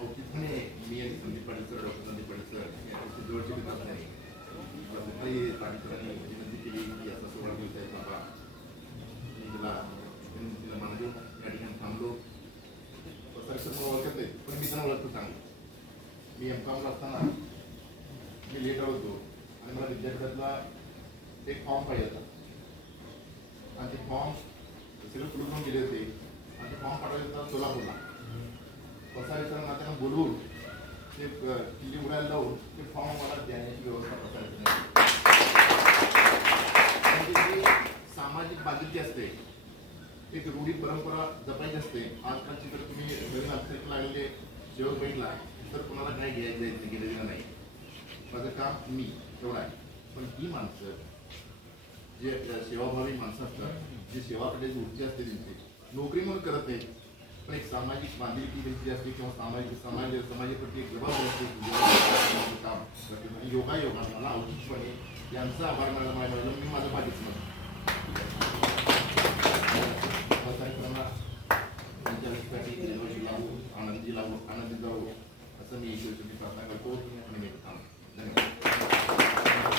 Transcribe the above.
औचित्याने मी आणि Sandeep Patil sir doctor Sandeep Patil sir यांच्याशी जवळची मित्र नाही मला सकाळी पाटील सरांनी विनंती केली की असा 16 दिवस आहे बाबा मी तिला मानदेव या ठिकाणी थांबलो सर मला ओळखत नाही पण मी त्यांना ओळखतो चांगलं मी एम.कॉमला असताना मी लेट होतो आणि मला विद्यापीठातला एक फॉर्म पाहिजे होता आणि ते फॉर्म सगळे पूर्ण गेले होते आणि ते फॉर्म पाठवायचा होता सोलापूरला पसारीसरांना त्यांना बोलवून ते किल्ली उडायला लावून ते फॉर्म मला देण्याची व्यवस्था पसारीसरांनी जी सामाजिक बाजूची असते एक रूढी परंपरा जपायची असते आजकालची जर तुम्ही नवीन अक्षर लागलेले सेवक बघितला तर कुणाला काय घ्यायचं गेलेलं नाही माझं काम मी एवढं आहे पण ही माणसं जे सेवाभावी माणसं असतात जी सेवाकडे वृत्ती असते त्यांची नोकरी म्हणून करत नाहीत पण एक सामाजिक बांधिलकी त्यांची असते किंवा समाजाप्रती एक जबाबदारी असते काम करते आणि योगायोगा मला औचित्यपणे यांचा आभार मिळाला मी माझं भाग्यच त्यांच्या लावू आनंदी जाऊ असं मी ईश्वरची प्रार्थना करतो आणि मी धन्यवाद.